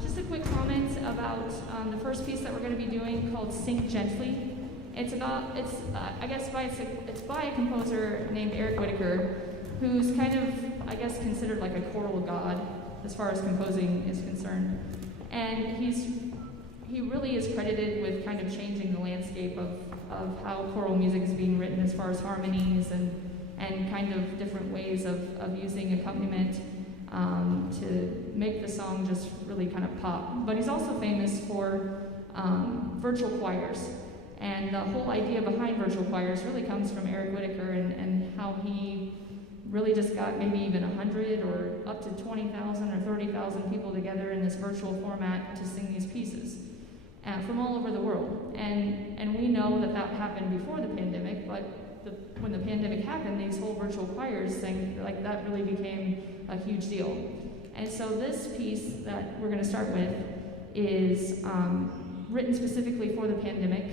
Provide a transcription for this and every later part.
Just a quick comment about the first piece that we're going to be doing called Sink Gently. It's by a composer named Eric Whitacre, who's kind of, I guess, considered like a choral god as far as composing is concerned. And he really is credited with kind of changing the landscape of how choral music is being written as far as harmonies and kind of different ways of using accompaniment to make the song just really kind of pop. But he's also famous for virtual choirs. And the whole idea behind virtual choirs really comes from Eric Whitacre and how he really just got maybe even 100 or up to 20,000 or 30,000 people together in this virtual format to sing these pieces from all over the world. And we know that happened before the pandemic, but when the pandemic happened, these whole virtual choirs sang, like that really became a huge deal. And so this piece that we're going to start with is written specifically for the pandemic,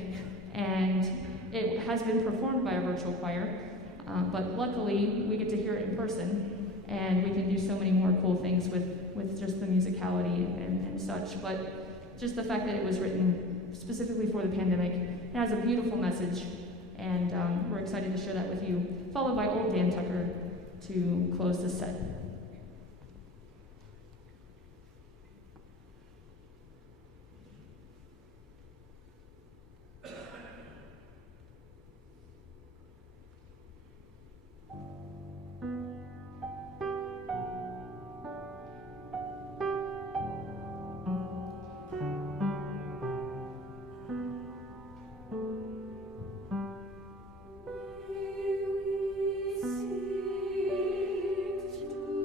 and it has been performed by a virtual choir, but luckily we get to hear it in person, and we can do so many more cool things with just the musicality and such. But just the fact that it was written specifically for the pandemic, it has a beautiful message, and we're excited to share that with you, followed by Old Dan Tucker to close this set. To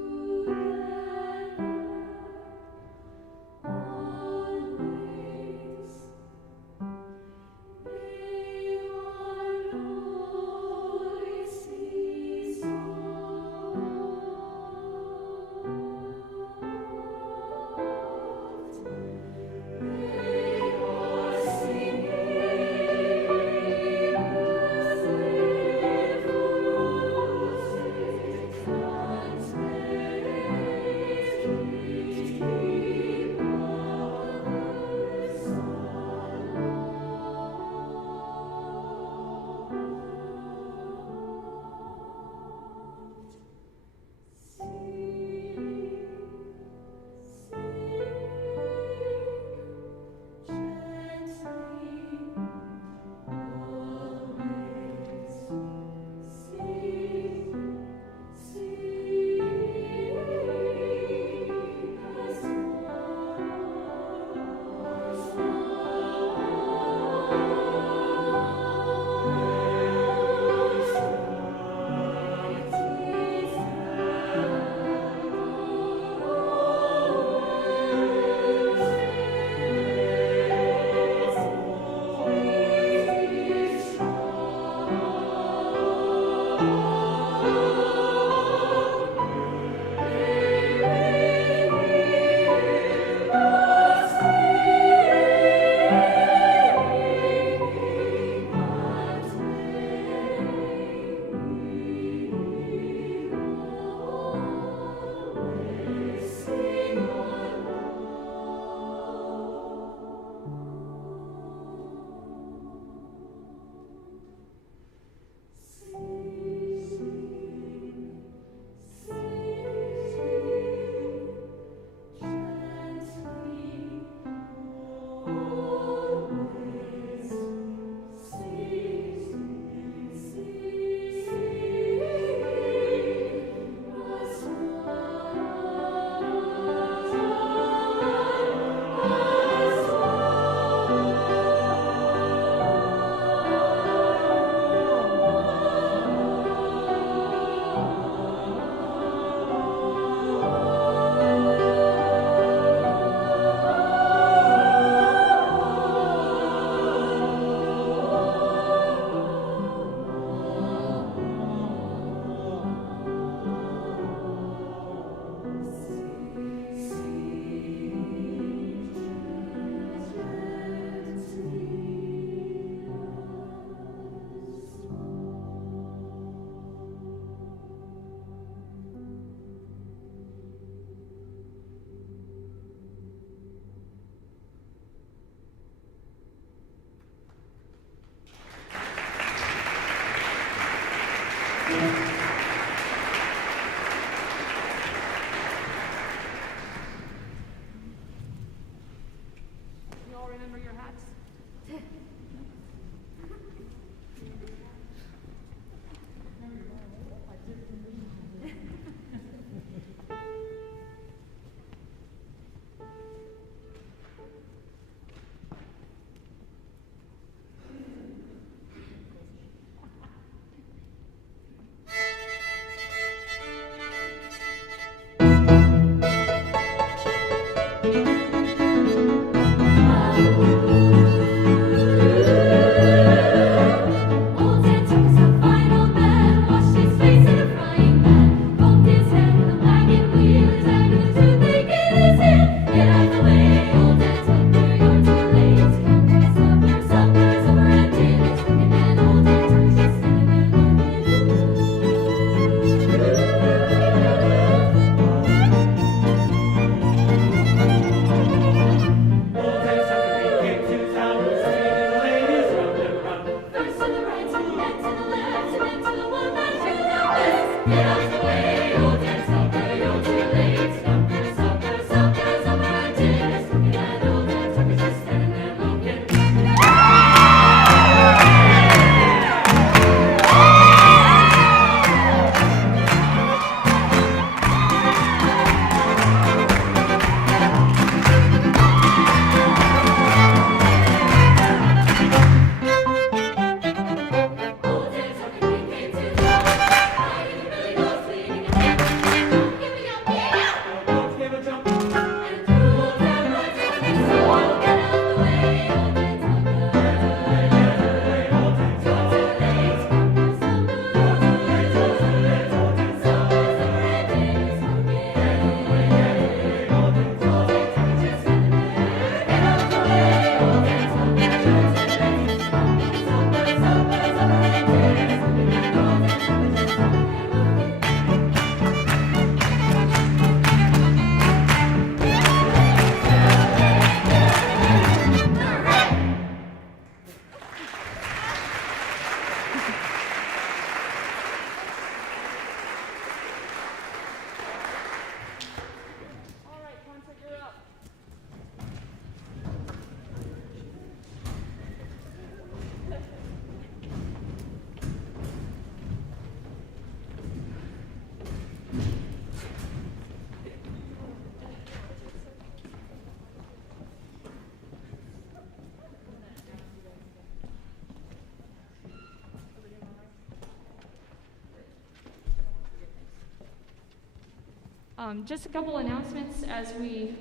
Just a couple announcements as we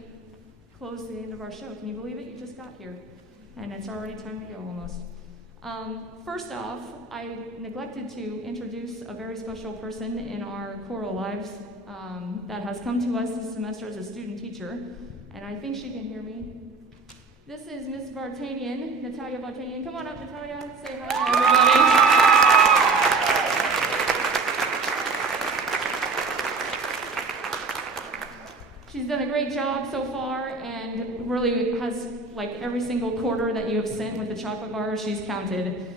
close the end of our show. Can you believe it? You just got here, and it's already time to go almost. First off, I neglected to introduce a very special person in our choral lives that has come to us this semester as a student teacher, and I think she can hear me. This is Miss Vartanian, Natalia Vartanian. Come on up, Natalia. Say hi to everybody. She's done a great job so far and really has, like, every single quarter that you have sent with the chocolate bar, she's counted.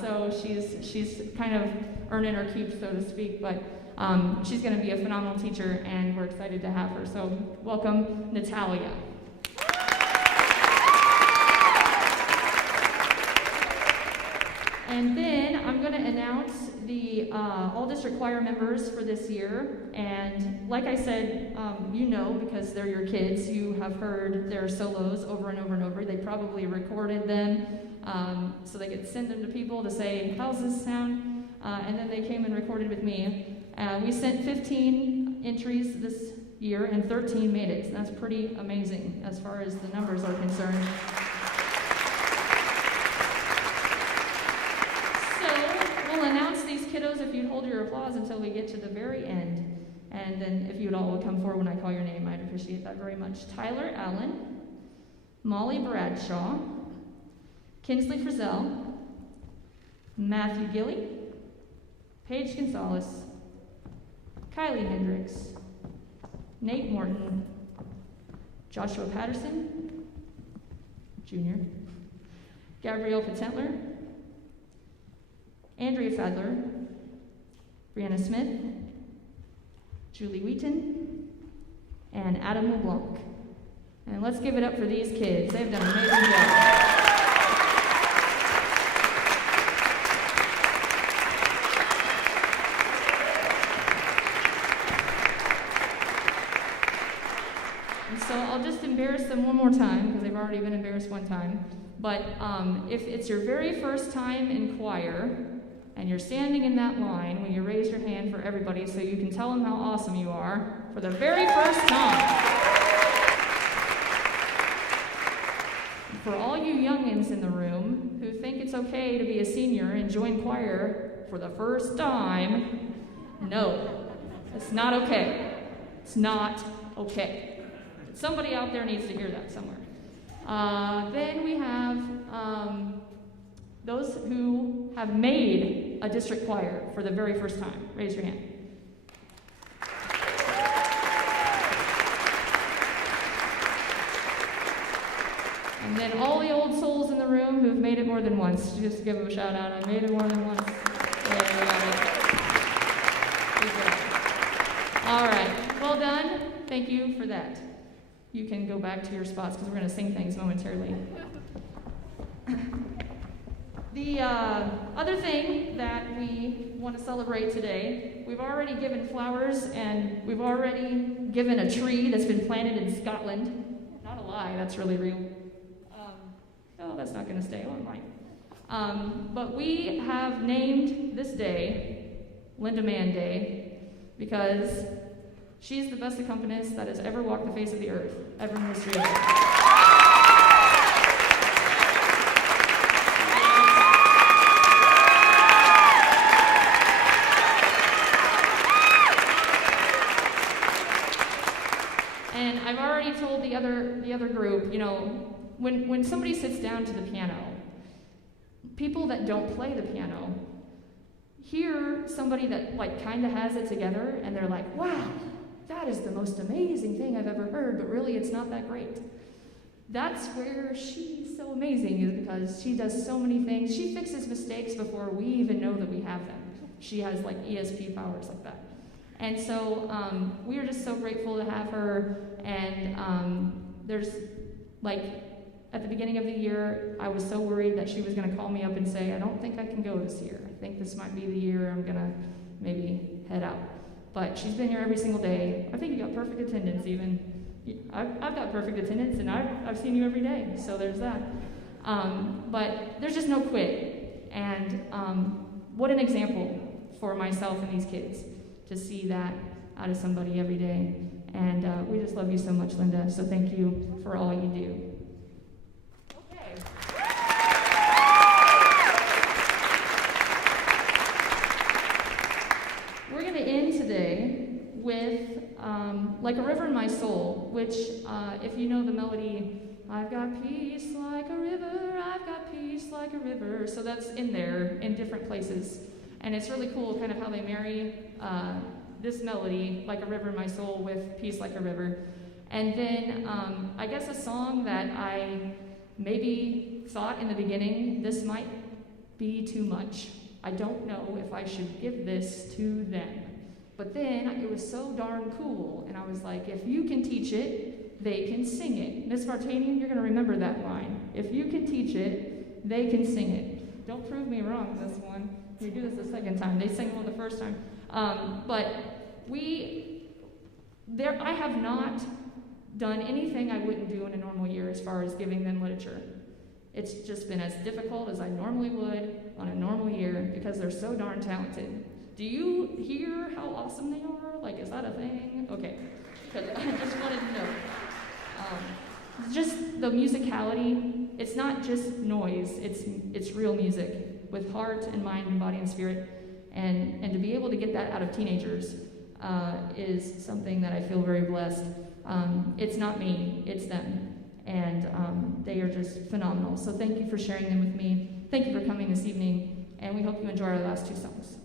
So she's kind of earning her keep, so to speak, but she's going to be a phenomenal teacher, and we're excited to have her. So welcome, Natalia. And then I'm going to announce the all-district choir members for this year. And like I said, you know, because they're your kids, you have heard their solos over and over and over. They probably recorded them so they could send them to people to say, how's this sound? And then they came and recorded with me. We sent 15 entries this year, and 13 made it. So that's pretty amazing as far as the numbers are concerned. If you'd hold your applause until we get to the very end. And then if you'd all come forward when I call your name, I'd appreciate that very much. Tyler Allen, Molly Bradshaw, Kinsley Frizzell, Matthew Gilly, Paige Gonzalez, Kylie Hendricks, Nate Morton, Joshua Patterson, Jr., Gabrielle Patentler, Andrea Fadler, Brianna Smith, Julie Wheaton, and Adam LeBlanc. And let's give it up for these kids. They've done an amazing job. And so I'll just embarrass them one more time, because they've already been embarrassed one time. But if it's your very first time in choir, and you're standing in that line when you raise your hand for everybody so you can tell them how awesome you are for the very first time. For all you youngins in the room who think it's okay to be a senior and join choir for the first time, no, it's not okay. It's not okay. Somebody out there needs to hear that somewhere. Then we have those who have made a district choir for the very first time. Raise your hand. And then all the old souls in the room who've made it more than once. Just give them a shout out. I made it more than once. There we got it. All right, well done. Thank you for that. You can go back to your spots because we're going to sing things momentarily. The other thing that we want to celebrate today, we've already given flowers and we've already given a tree that's been planted in Scotland. Not a lie, that's really real. Oh, that's not going to stay online. But we have named this day Linda Mann Day because she's the best accompanist that has ever walked the face of the earth, ever in the history of it. And I've already told the other group, you know, when somebody sits down to the piano, people that don't play the piano hear somebody that like kind of has it together, and they're like, wow, that is the most amazing thing I've ever heard, but really it's not that great. That's where she's so amazing, is because she does so many things. She fixes mistakes before we even know that we have them. She has like ESP powers like that. And so we are just so grateful to have her. And there's like, at the beginning of the year, I was so worried that she was going to call me up and say, I don't think I can go this year. I think this might be the year I'm going to maybe head out. But she's been here every single day. I think you got perfect attendance even. I've got perfect attendance, and I've seen you every day, so there's that. But there's just no quit. And what an example for myself and these kids to see that out of somebody every day. And we just love you so much, Linda, so thank you for all you do. Okay. We're going to end today with Like a River in My Soul, which, if you know the melody, I've got peace like a river, I've got peace like a river. So that's in there in different places. And it's really cool kind of how they marry this melody, Like a River in My Soul, with Peace Like a River. And then I guess a song that I maybe thought in the beginning, this might be too much. I don't know if I should give this to them. But then it was so darn cool, and I was like, if you can teach it, they can sing it. Miss Vartanian, you're going to remember that line. If you can teach it, they can sing it. Don't prove me wrong this one. You do this the second time. They sang well the first time. But I have not done anything I wouldn't do in a normal year as far as giving them literature. It's just been as difficult as I normally would on a normal year because they're so darn talented. Do you hear how awesome they are? Like, is that a thing? Okay, because I just wanted to know. Just the musicality, it's not just noise, it's real music with heart and mind and body and spirit. And to be able to get that out of teenagers is something that I feel very blessed. It's not me, it's them. And they are just phenomenal. So thank you for sharing them with me. Thank you for coming this evening. And we hope you enjoy our last two songs.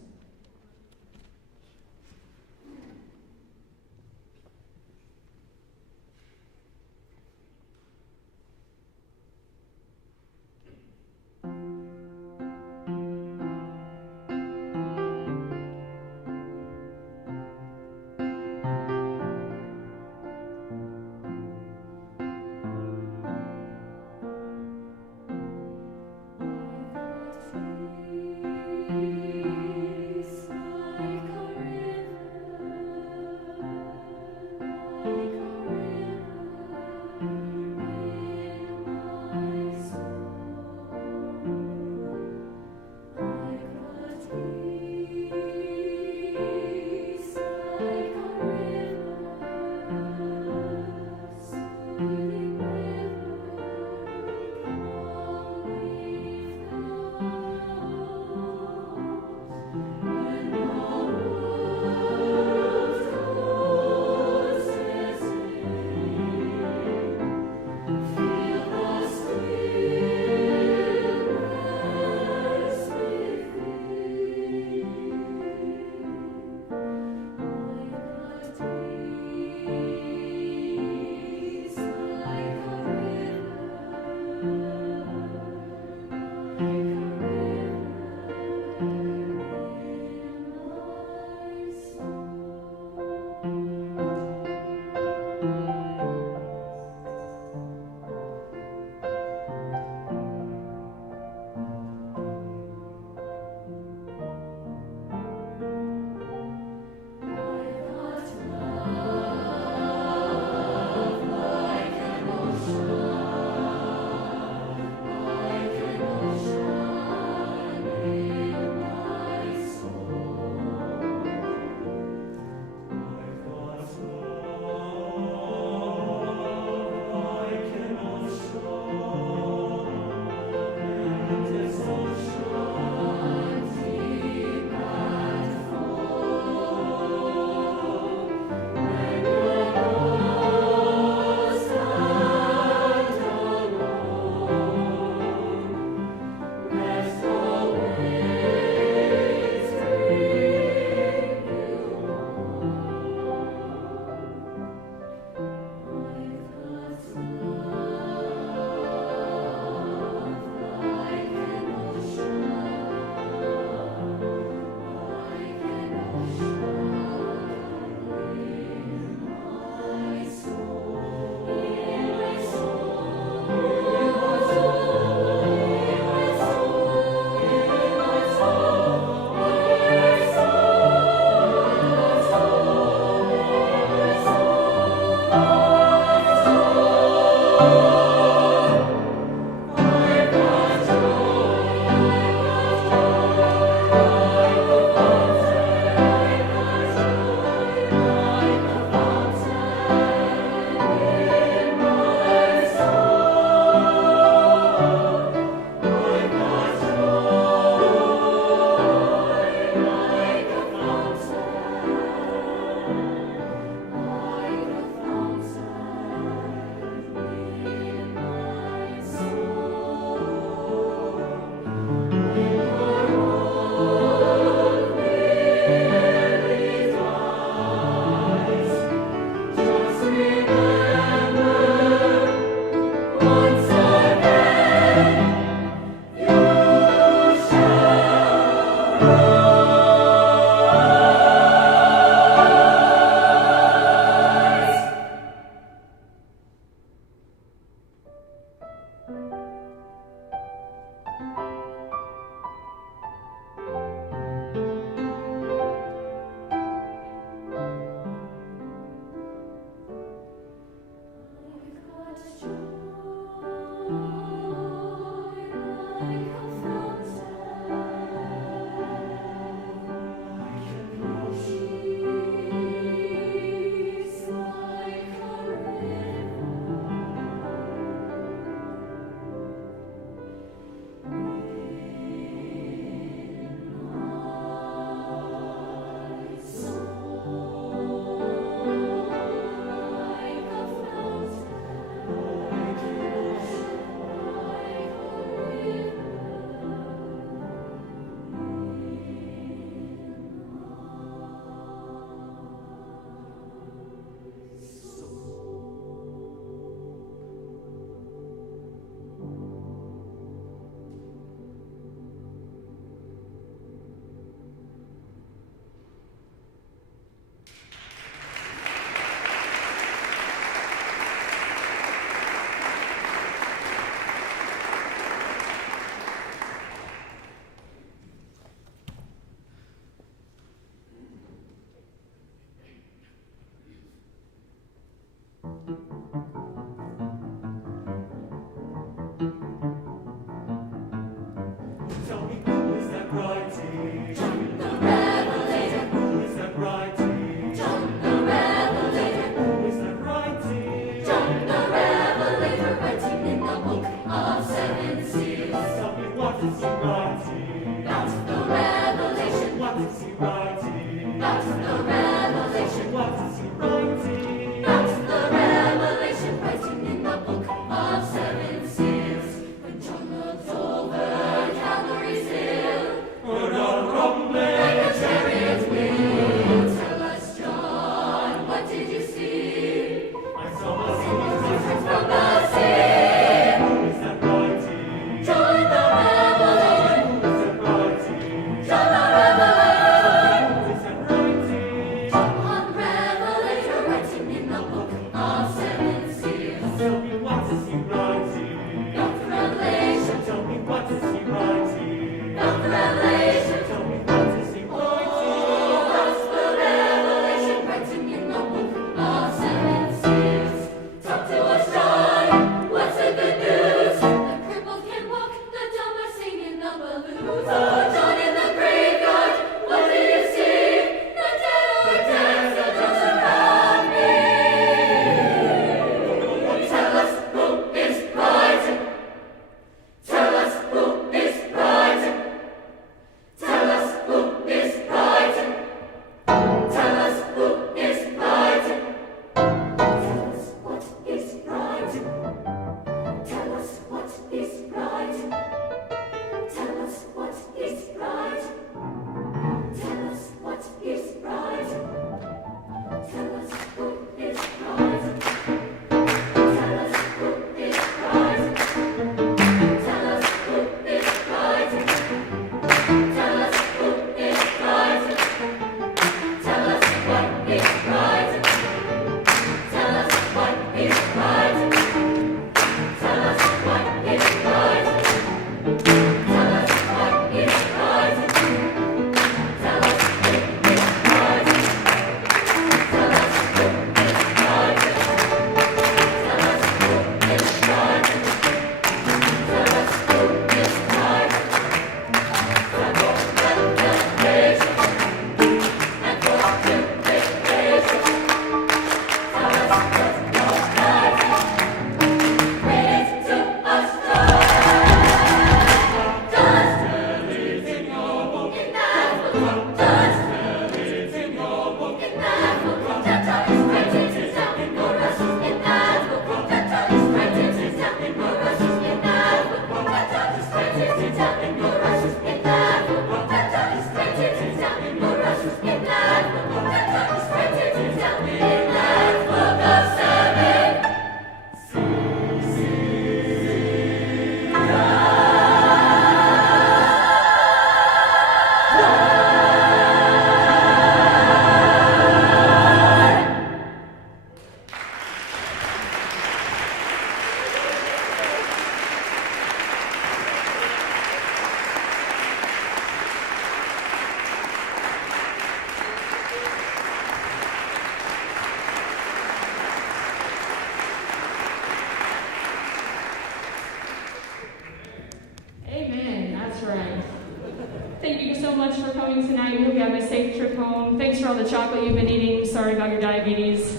Thank you so much for coming tonight. We hope you have a safe trip home. Thanks for all the chocolate you've been eating. Sorry about your diabetes.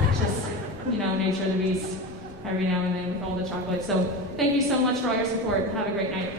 It's just, nature of the beast every now and then with all the chocolate. So thank you so much for all your support. Have a great night.